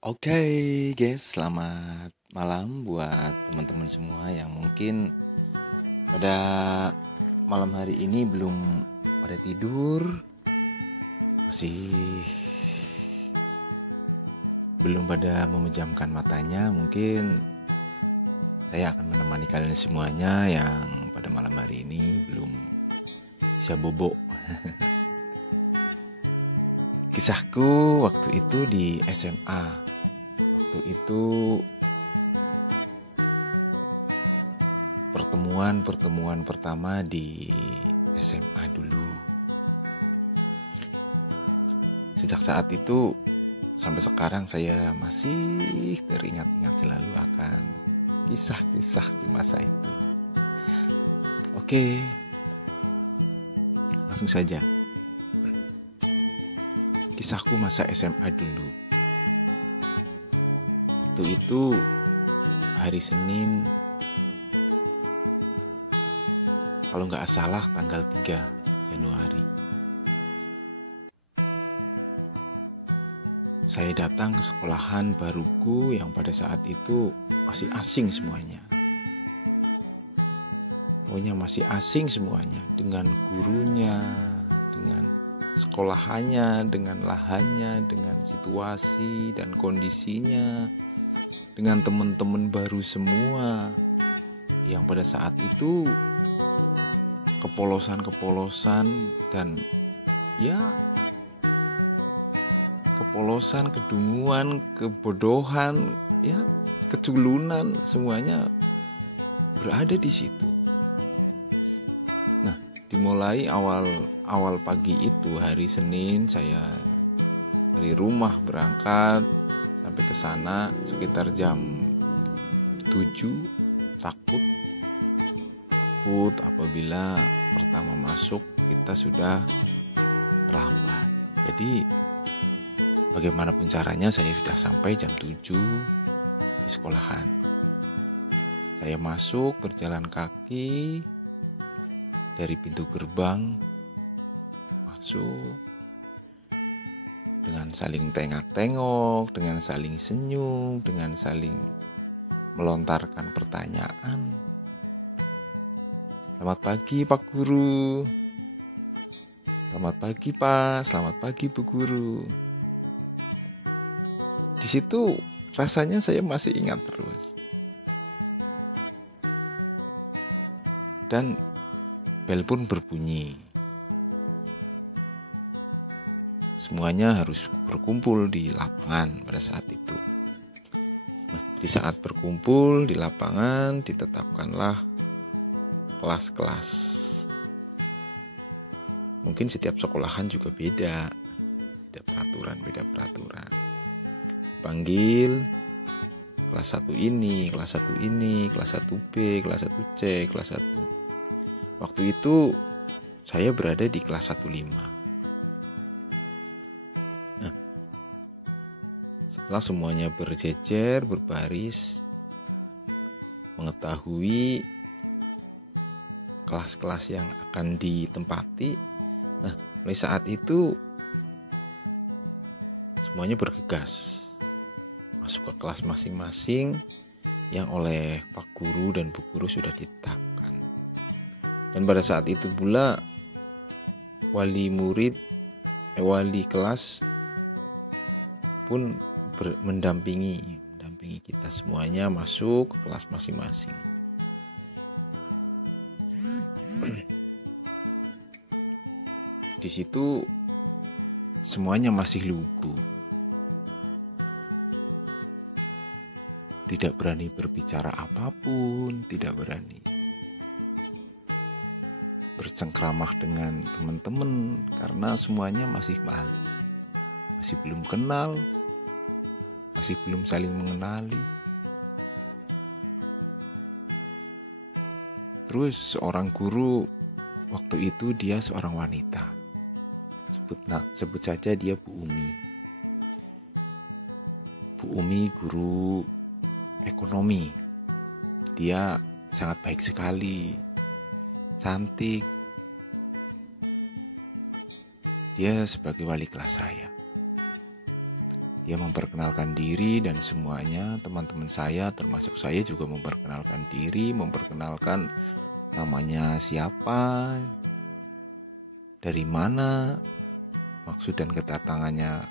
Oke guys, selamat malam buat teman-teman semua yang mungkin pada malam hari ini belum pada tidur, masih belum pada memejamkan matanya. Mungkin saya akan menemani kalian semuanya yang pada malam hari ini belum bisa bobo. Kisahku waktu itu di SMA. Waktu itu pertemuan pertama di SMA dulu. Sejak saat itu sampai sekarang saya masih teringat-ingat selalu akan kisah-kisah di masa itu. Oke, langsung saja. Kisahku masa SMA dulu. Waktu itu hari Senin, kalau nggak salah tanggal 3 Januari. Saya datang ke sekolahan baruku yang pada saat itu masih asing semuanya. Pokoknya masih asing semuanya, dengan gurunya, dengan sekolahannya, dengan lahannya, dengan situasi dan kondisinya, dengan teman-teman baru semua yang pada saat itu kepolosan dan ya kepolosan, kedunguan, kebodohan, ya keculunan, semuanya berada di situ. Nah, dimulai awal pagi itu, hari Senin, saya dari rumah berangkat sampai ke sana sekitar jam 7. Takut apabila pertama masuk kita sudah terlambat. Jadi bagaimanapun caranya saya sudah sampai jam 7 di sekolahan. Saya masuk berjalan kaki dari pintu gerbang, masuk dengan saling tengok-tengok, dengan saling senyum, dengan saling melontarkan pertanyaan. Selamat pagi Pak Guru. Selamat pagi Pak, selamat pagi Bu Guru. Di situ rasanya saya masih ingat terus. Dan bel pun berbunyi. Semuanya harus berkumpul di lapangan pada saat itu. Nah, di saat berkumpul di lapangan ditetapkanlah kelas-kelas. Mungkin setiap sekolahan juga beda peraturan. Panggil kelas 1 ini, kelas 1 ini, kelas 1B, kelas 1C, kelas 1. Waktu itu saya berada di kelas 15. Nah, setelah semuanya berjejer, berbaris, mengetahui kelas-kelas yang akan ditempati. Nah, mulai saat itu semuanya bergegas masuk ke kelas masing-masing yang oleh Pak Guru dan Bu Guru sudah ditetapkan. Dan pada saat itu pula wali kelas pun mendampingi kita semuanya masuk ke kelas masing-masing. Di situ semuanya masih lugu. Tidak berani berbicara apapun, tidak berani bercengkramah dengan teman-teman karena semuanya masih malu. Masih belum kenal, masih belum saling mengenali. Terus seorang guru waktu itu dia seorang wanita. Sebut saja dia Bu Umi. Bu Umi guru ekonomi. Dia sangat baik sekali, cantik. Dia sebagai wali kelas saya. Dia memperkenalkan diri dan semuanya, teman-teman saya termasuk saya juga memperkenalkan diri, memperkenalkan namanya siapa, dari mana, maksud dan kedatangannya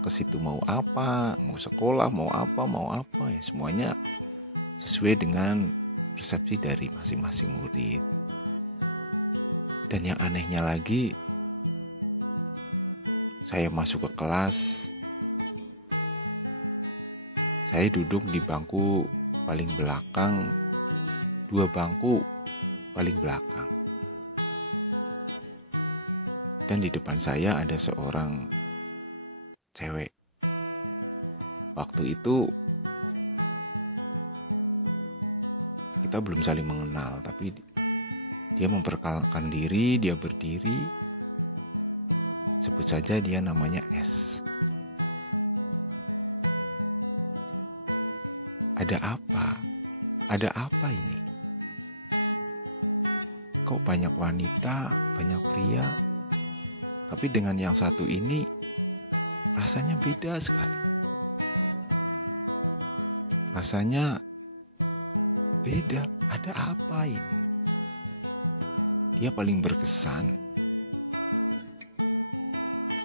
ke situ mau apa, mau sekolah, mau apa, ya semuanya sesuai dengan persepsi dari masing-masing murid. Dan yang anehnya lagi, saya masuk ke kelas, saya duduk di bangku paling belakang, 2 bangku paling belakang. Dan di depan saya ada seorang cewek. Waktu itu kita belum saling mengenal, tapi dia memperkenalkan diri, dia berdiri. Sebut saja dia namanya S. Ada apa? Ada apa ini? Kok banyak wanita, banyak pria, tapi dengan yang satu ini rasanya beda sekali. Rasanya beda, ada apa ini? Dia paling berkesan.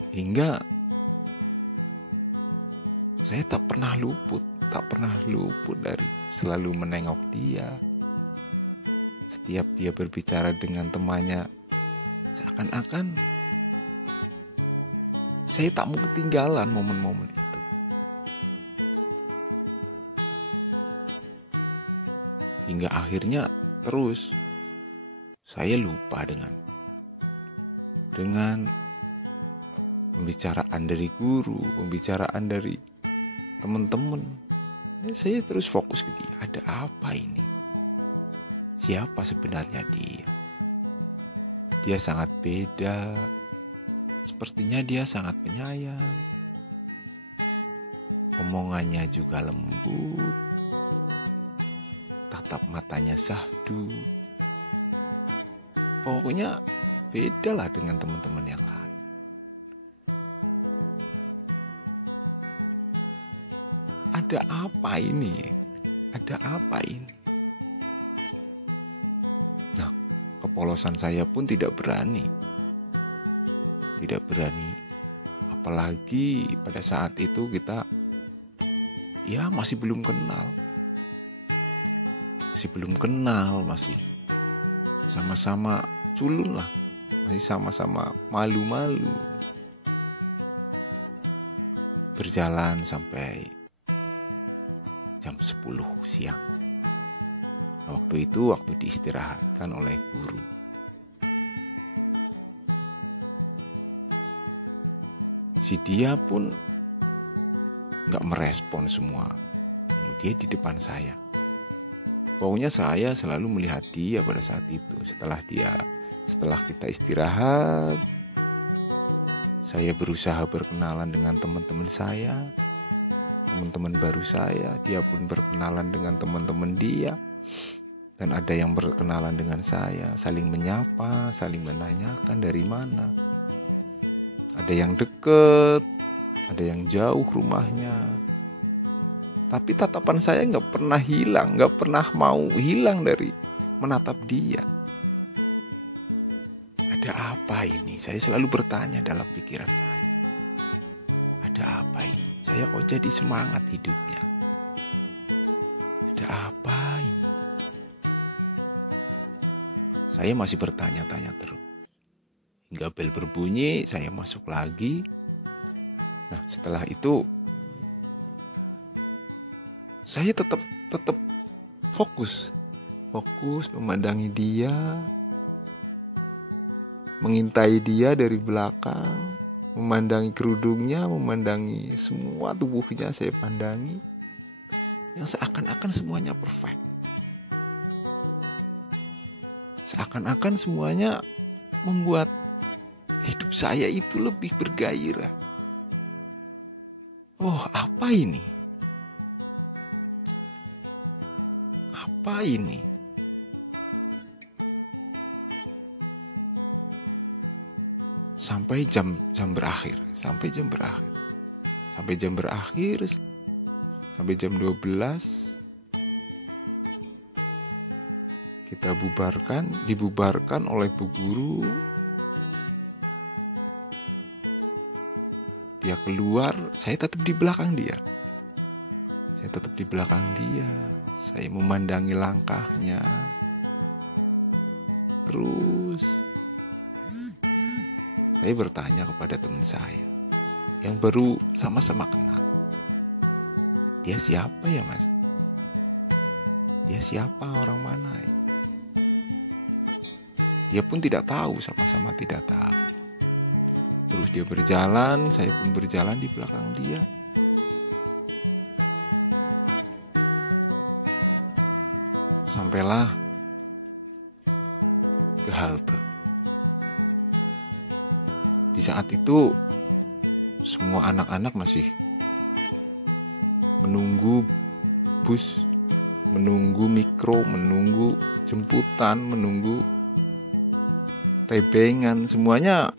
Hingga saya tak pernah luput dari selalu menengok dia. Setiap dia berbicara dengan temannya, seakan-akan saya tak mau ketinggalan momen-momen itu. Hingga akhirnya terus saya lupa dengan pembicaraan dari guru, pembicaraan dari teman-teman. Saya terus fokus ke dia. Ada apa ini? Siapa sebenarnya dia? Dia sangat beda. Sepertinya dia sangat penyayang. Omongannya juga lembut. Tatap matanya syahdu. Pokoknya beda lah dengan teman-teman yang lain. Ada apa ini? Ada apa ini? Nah, kepolosan saya pun tidak berani. Tidak berani. Apalagi pada saat itu kita masih belum kenal. Masih sama-sama culun lah. Masih sama-sama malu-malu. Berjalan sampai jam 10 siang. Waktu itu diistirahatkan oleh guru. Si dia pun gak merespon semua. Dia di depan saya. Pokoknya saya selalu melihat dia pada saat itu. Setelah kita istirahat, saya berusaha berkenalan dengan teman-teman saya. Teman-teman baru saya, dia pun berkenalan dengan teman-teman dia. Dan ada yang berkenalan dengan saya, saling menyapa, saling menanyakan dari mana. Ada yang dekat, ada yang jauh rumahnya. Tapi tatapan saya gak pernah hilang, gak pernah mau hilang dari menatap dia. Ada apa ini? Saya selalu bertanya dalam pikiran saya. Ada apa ini? Saya kok jadi semangat hidupnya? Ada apa ini? Saya masih bertanya-tanya terus. Hingga bel berbunyi, saya masuk lagi. Nah, setelah itu saya tetap fokus memandangi dia, mengintai dia dari belakang, memandangi kerudungnya, memandangi semua tubuhnya saya pandangi, yang seakan-akan semuanya perfect. Seakan-akan semuanya membuat hidup saya itu lebih bergairah. Oh, apa ini? Apa ini? Sampai jam berakhir. Sampai jam berakhir, sampai jam 12 kita dibubarkan oleh bu guru. Dia keluar, saya tetap di belakang dia. Saya memandangi langkahnya. Terus saya bertanya kepada teman saya yang baru sama-sama kenal. Dia siapa ya, Mas? Dia siapa, orang mana ya? Dia pun tidak tahu, sama-sama tidak tahu. Terus dia berjalan, saya pun berjalan di belakang dia. Sampailah ke halte. Di saat itu semua anak-anak masih menunggu bus, menunggu mikro, menunggu jemputan, menunggu tebengan, semuanya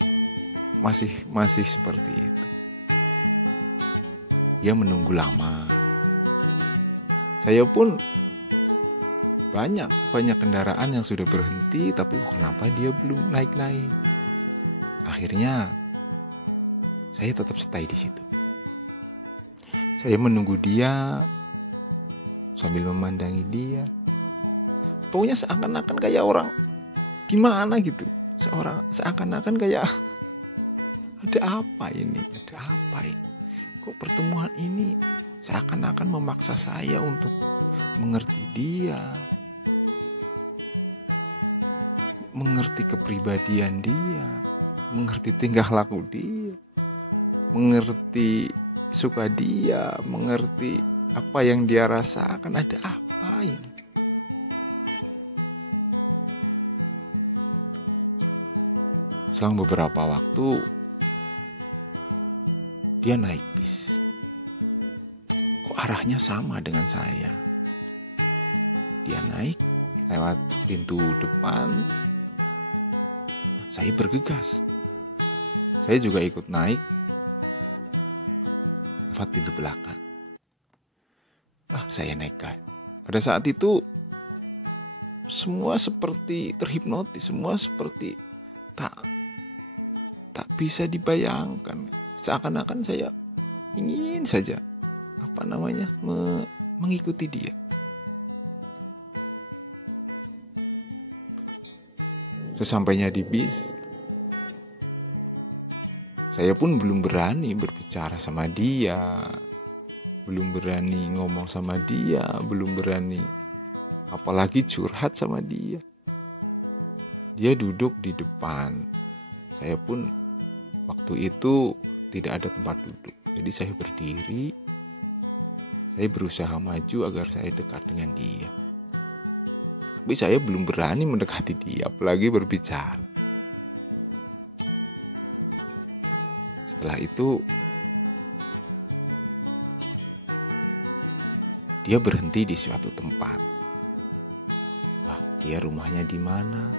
masih seperti itu. Dia menunggu lama. Saya pun banyak kendaraan yang sudah berhenti, tapi kenapa dia belum naik-naik? Akhirnya saya tetap stay di situ. Saya menunggu dia sambil memandangi dia. Pokoknya seakan-akan kayak orang gimana gitu. Seakan-akan kayak ada apa ini? Kok pertemuan ini seakan-akan memaksa saya untuk mengerti dia, mengerti kepribadian dia, mengerti tingkah laku dia, mengerti suka dia, mengerti apa yang dia rasakan. Ada apa ini? Selang beberapa waktu dia naik bis. Kok arahnya sama dengan saya? Dia naik lewat pintu depan. Saya bergegas. Saya juga ikut naik lewat pintu belakang. Saya nekat. Pada saat itu semua seperti terhipnotis, semua seperti tak bisa dibayangkan. Seakan-akan saya ingin saja mengikuti dia. Sesampainya di bis, saya pun belum berani berbicara sama dia, belum berani ngomong sama dia, belum berani apalagi curhat sama dia. Dia duduk di depan. Saya pun waktu itu tidak ada tempat duduk. Jadi saya berdiri. Saya berusaha maju agar saya dekat dengan dia. Tapi saya belum berani mendekati dia, apalagi berbicara. Setelah itu dia berhenti di suatu tempat. Dia rumahnya di mana?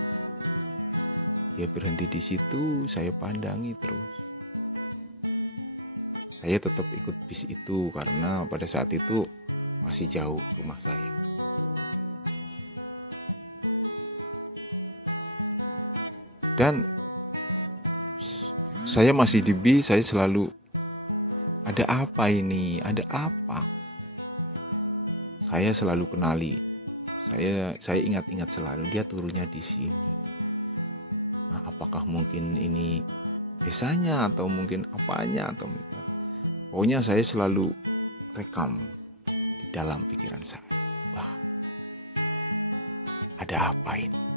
Dia berhenti di situ, saya pandangi terus. Saya tetap ikut bis itu karena pada saat itu masih jauh rumah saya. Dan saya masih di bis, saya selalu ada apa ini? Ada apa? Saya selalu kenali. Saya ingat-ingat selalu dia turunnya di sini. Apakah mungkin ini desanya atau mungkin apanya atau pokoknya saya selalu rekam di dalam pikiran saya. Ada apa ini?